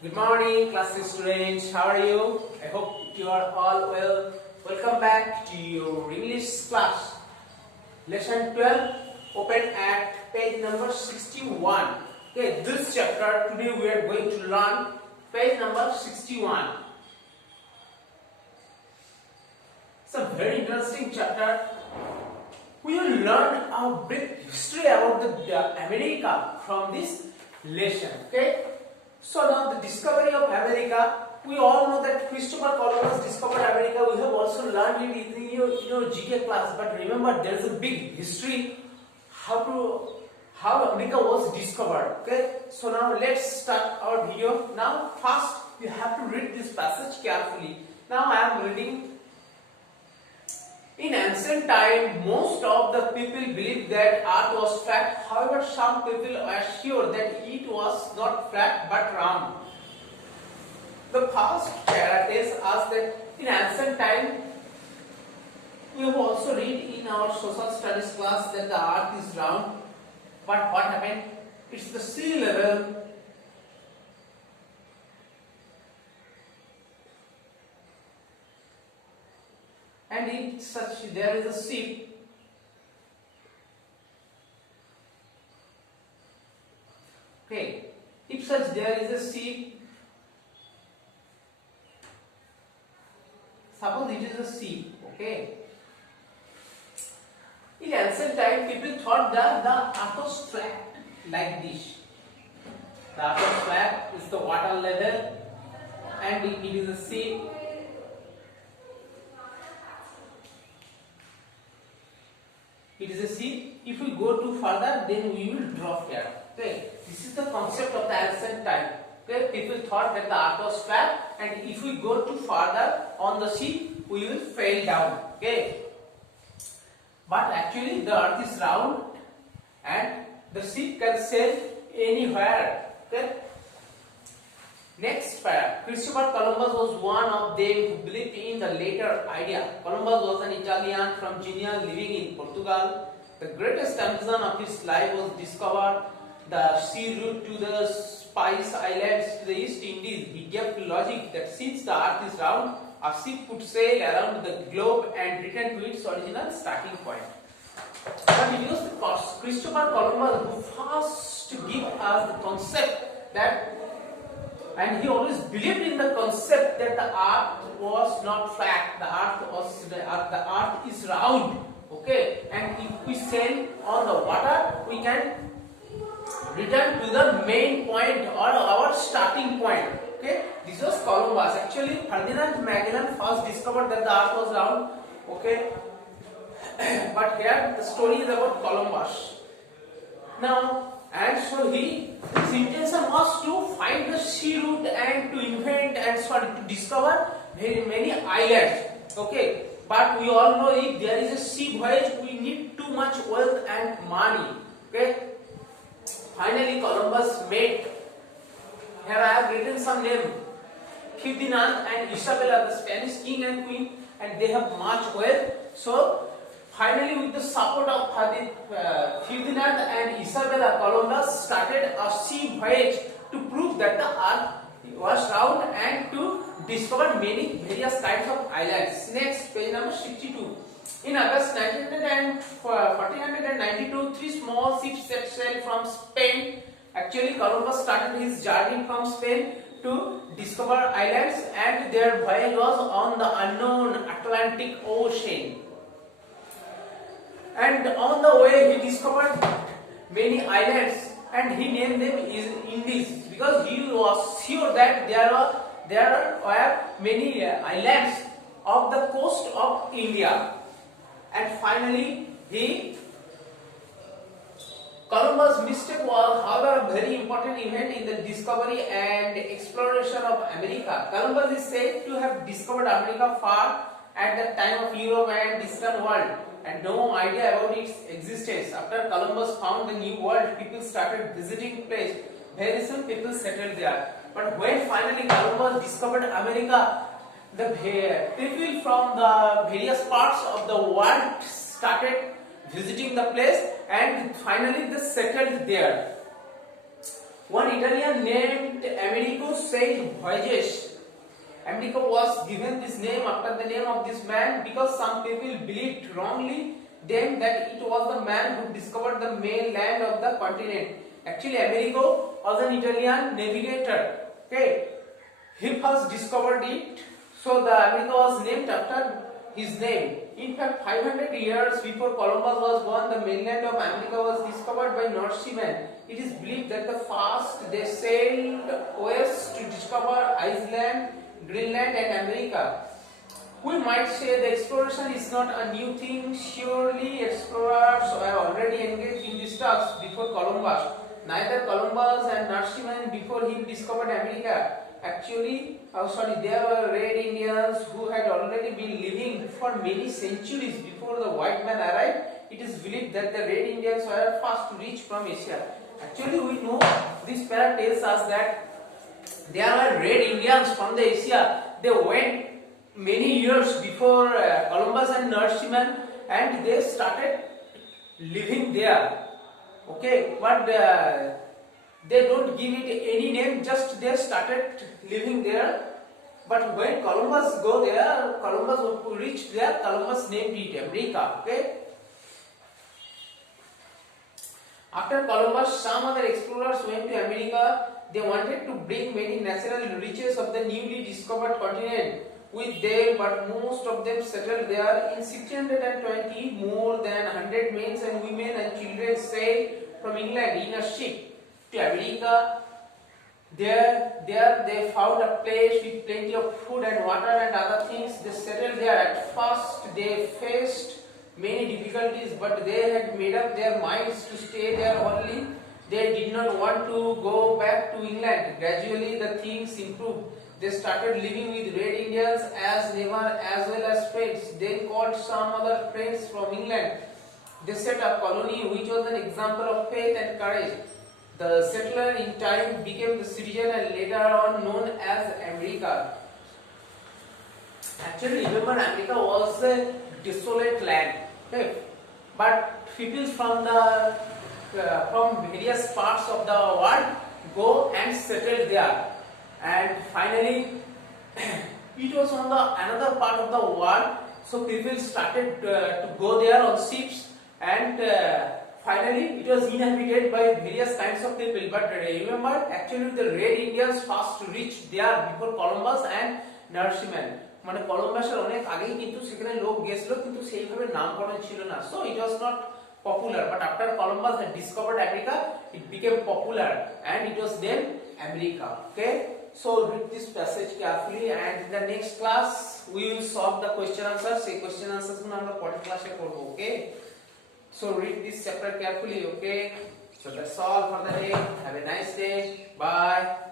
Good morning, class students. How are you? I hope you are all well. Welcome back to your English class. Lesson 12, open at page number 61. Okay, this chapter today we are going to learn page number 61. It's a very interesting chapter. We will learn a brief history about the America from this lesson. Okay. So now the discovery of America, we all know that Christopher Columbus discovered America. We have also learned it in your GK class. But remember, there is a big history how America was discovered. Okay. So now let's start our video. Now first you have to read this passage carefully. Now I am reading. In ancient time, most of the people believed that Earth was flat. However, some people are sure that it was not flat but round. The first para tells us that in ancient time, we have also read in our social studies class that the Earth is round. But what happened? It's the sea level. And if such there is a ship, okay, if such there is a ship, suppose it is a ship, okay. In ancient time, people thought that the earth was flat like this. The earth was flat, is the water level, and it is a ship. It is a sea. If we go too further, then we will drop here. Okay, this is the concept of the ancient time. Okay, people thought that the earth was flat, and if we go too further on the sea, we will fall down. Okay, but actually the earth is round, and the ship can sail anywhere. Okay. Next paragraph. Christopher Columbus was one of them who believed in the later idea. Columbus was an Italian from Genoa living in Portugal. The greatest ambition of his life was to discover the sea route to the Spice Islands to the East Indies. He gave logic that since the earth is round, a ship could sail around the globe and return to its original starting point. But it was Christopher Columbus who first give us the concept that, and he always believed in the concept that the earth was not flat, the earth is round. Okay, and if we sail on the water, we can return to the main point or our starting point. Okay, this was Columbus. Actually, Ferdinand Magellan first discovered that the earth was round. Okay, but here the story is about Columbus. Now, and so his intention was to find the sea route and to invent and to discover very many islands. Okay, but we all know if there is a sea voyage, we need too much wealth and money. Okay, finally Columbus made. Here I have written some name: Ferdinand and Isabella, the Spanish king and queen, and they have much wealth. So finally, with the support of Ferdinand and Isabella, Columbus started a sea voyage to prove that the earth was round and to discover many various kinds of islands. Next, page number 62. In August 1492, three small ships set sail from Spain. Actually, Columbus started his journey from Spain to discover islands, and their voyage was on the unknown Atlantic Ocean. And on the way, he discovered many islands, and he named them Indies because he was sure that there were many islands of the coast of India. And finally, Columbus' mistake was, however, a very important event in the discovery and exploration of America. Columbus is said to have discovered America far at the time of Europe and Eastern world, and no idea about its existence. After Columbus found the new world, people started visiting place. Very soon people settled there. But when finally Columbus discovered America, the people from the various parts of the world started visiting the place, and finally they settled there. One Italian named Americus sailed voyages. America was given this name after the name of this man because some people believed wrongly then that it was the man who discovered the mainland of the continent. Actually, Amerigo was an Italian navigator. Okay, he first discovered it, so the America was named after his name. In fact, 500 years before Columbus was born, the mainland of America was discovered by Norsemen. It is believed that the first they sailed west to discover Iceland, Greenland, and America. We might say the exploration is not a new thing. Surely explorers were already engaged in these tasks before Columbus. Neither Columbus and Norsemen before him discovered America. Actually, there were Red Indians who had already been living for many centuries before the white man arrived. It is believed that the Red Indians were first to reach from Asia. Actually, we know this para tells us that there were Red Indians from the Asia. They went many years before Columbus and Norsemen, and they started living there. Okay, but they don't give it any name, just they started living there. But when Columbus go there, Columbus reached there, Columbus named it America. Okay. After Columbus, some other explorers went to America. They wanted to bring many natural riches of the newly discovered continent with them, but most of them settled there. In 1620, more than 100 men and women and children sailed from England in a ship to America. There they found a place with plenty of food and water and other things. They settled there. At first, they faced many difficulties, but they had made up their minds to stay there only. They did not want to go back to England. Gradually, the things improved. They started living with Red Indians as neighbors as well as friends. They called some other friends from England. They set a colony which was an example of faith and courage. The settler in time became the citizen and later on known as America. Actually, remember, America was a desolate land. Okay? But people from various parts of the world go and settle there. And finally, it was on another part of the world, so people started to go there on ships, and finally it was inhabited by various kinds of people. But remember, actually the Red Indians first reached there before Columbus and Norsemen. মানে কলম্বাসের অনেক আগেই কিন্তু সেখানে লোক গেছিল, কিন্তু সেইভাবে নামকরণ ছিল না, so it was not popular. But after Columbus had discovered America, it became popular and it was named America. Okay. So read this passage carefully, and in the next class we will solve the question answers. Say question answers gulo amra পরের ক্লাসে করব. Okay, so read this chapter carefully. Okay, so that's all for the day. Have a nice day. Bye.